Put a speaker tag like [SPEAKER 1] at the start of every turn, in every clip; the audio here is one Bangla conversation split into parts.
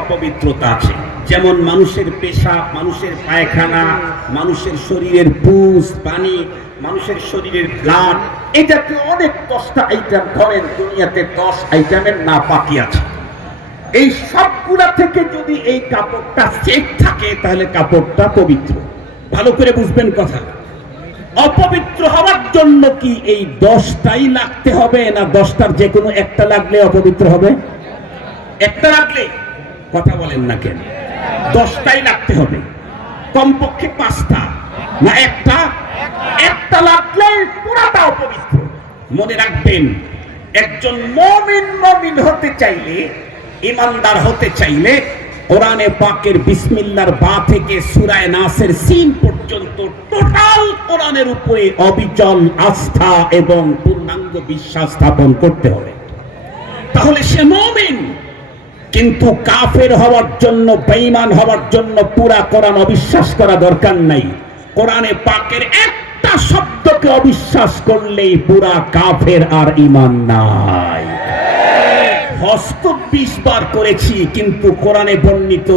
[SPEAKER 1] অপবিত্রতা আছে। যেমন মানুষের পেশা, মানুষের পায়খানা, মানুষের শরীরের পুষ পানি, মানুষের শরীরের ব্লাড। জাতীয় অনেক দশটা আইটেম ধরেন দুনিয়াতে দশ আইটেমের না পাকি আছে। এই সবগুলা থেকে যদি এই কাপড়টা সেফ থাকে, তাহলে কাপড়টা পবিত্র। ভালো করে বুঝবেন কথা। অপবিত্র হওয়ার জন্য কি এই দশটাই লাগতে হবে, না দশটার যে কোনো একটা লাগলে অপবিত্র হবে? একটা লাগলে? কথা বলেন না কেন। দশটাই লাগতে হবে। কমপক্ষে পাঁচটা, না একটা? একটা লাগলে পুরাটা অপবিত্র। মনে রাখবেন, একজন মমিন মমিন হতে চাইলে ইমানদার হতে চাইলে কোরআনে পাকের বিসমিল্লার বা থেকে সুরায় নাসের সিন পর্যন্ত টোটাল কোরআনের উপরে অবিচল আস্থা এবং পূর্ণাঙ্গ বিশ্বাস স্থাপন করতে হবে। তাহলে সে মমিন, কিন্তু কাফের হওয়ার জন্য, বেঈমান হওয়ার জন্য পুরা কোরআন অবিশ্বাস করা দরকার নাই। কোরআনে পাকের একটা শব্দকে অবিশ্বাস করলেই পুরা কাফের আর ইমান নাই। হস্ত বিশ বার করেছি, কিন্তু কোরআনে বর্ণিত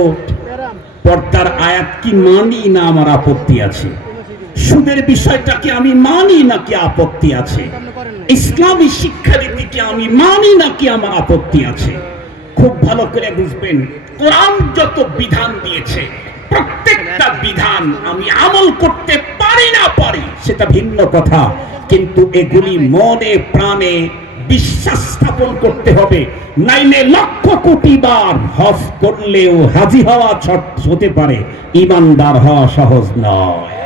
[SPEAKER 1] পর্দার আয়াত কি মানি না আমার আপত্তি আছে? সুদের বিষয়টা কি আমি মানি নাকি আপত্তি আছে? ইসলামী শিক্ষানীতি কি আমি মানি নাকি আমার আপত্তি আছে? খুব ভালো করে বুঝবেন, কোরআন যত বিধান দিয়েছে, প্রত্যেকটা বিধান আমি আমল করতে পারি না পারি, সেটা ভিন্ন কথা। কিন্তু এগুলি মনে প্রাণে বিশ্বাস স্থাপন করতে হবে। নাইলে লক্ষ কোটি বার হজ করলেও হাজি হওয়া হতে পারে। ইমানদার হওয়া সহজ নয়।